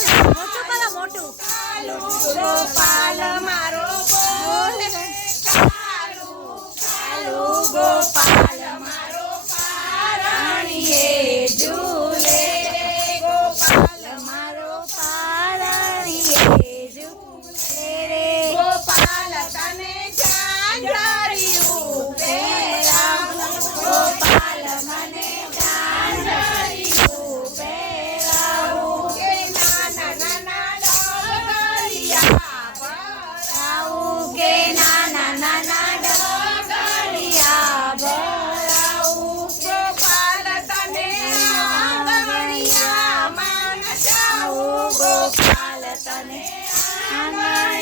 મોટું કરો મોટું ગોપાલ મારો બોલે કાલુ કાલુ ગોપાલ મારો પારણીએ ઝૂલે ગોપાલ મારો પારણીએ ઝૂલે રે ગોપાલ તને ચાંદરિયું પહેરાવું ગોપાલ મને ચાંદરિયું પહેરાવું કે નાના નાના ડગલિયા ભરાવું કે નાના નાના ડગલિયા ભરાવું ગોપાલ તને આંગણિયામાં નચાવું ગોપાલ તને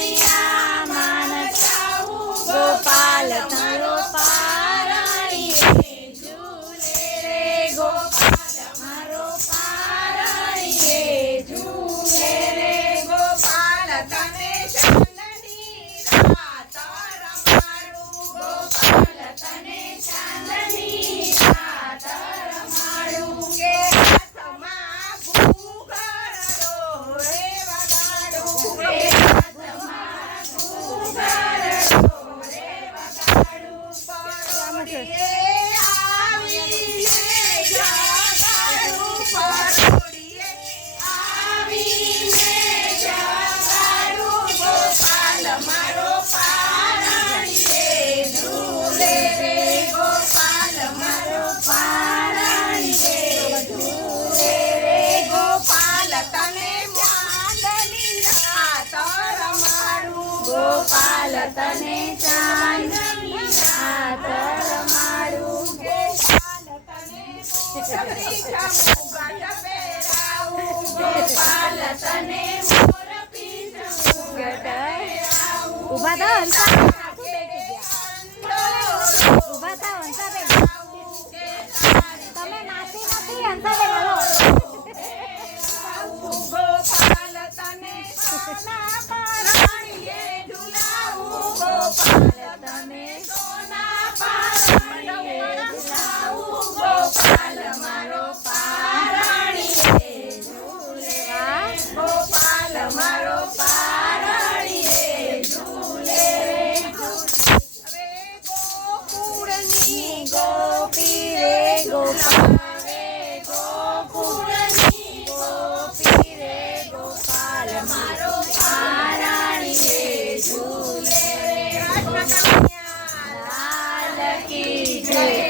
આંગણિયામાં નચાવું ગોપાલ તારો પારણીએ ઝૂલે રે ગોપાલ મારો પારણીએ ઝૂલે રે ગોપાલ તને ચાંદની રાત રમાડું ગોપાલ તને ચાંદની રાત રમાડું કે હાથમાં ઘૂંઘરો રે વગાડું કે હાથમાં ઘૂંઘરો રે વગાડું પરોડીએ આવીને જગાડું પરોડીએ આવીને જગાડું ગોપાલ મારો પારણીએ ઝૂલે રે ગોપાલ મારો પારણીએ ઝૂલે રે ગોપાલ તને ચાંદની રાત રમાડું ગોપાલ તને ચાંદની રાત રમાડું ગોપાલ તને મોરપીંછ મુગટ પહેરાવું ગોપાલ તને મોરપીંછ મુગટ પહેરાવું ઊભા થાઓ હંસા ઊભા થાઓ હંસાબેન તમે નાચી નથી હંસાબેન હલો ગોપાલ તને સોના પારણીએ ઝુલાવું ગોપાલ તને સોના પારણીએ ઝુલાવું ગોપાલ મારો પારણીએ ઝૂલે ગોપાલ મારો પારણીએ ઝૂલે હવે ગોકુળની ગોપી રે ગોપાલ રે ગોકુળની ગોપી રે ગોપાલ મારો પારણીએ ઝૂલે રે કૃષ્ણ કન્યા લાલ કી જય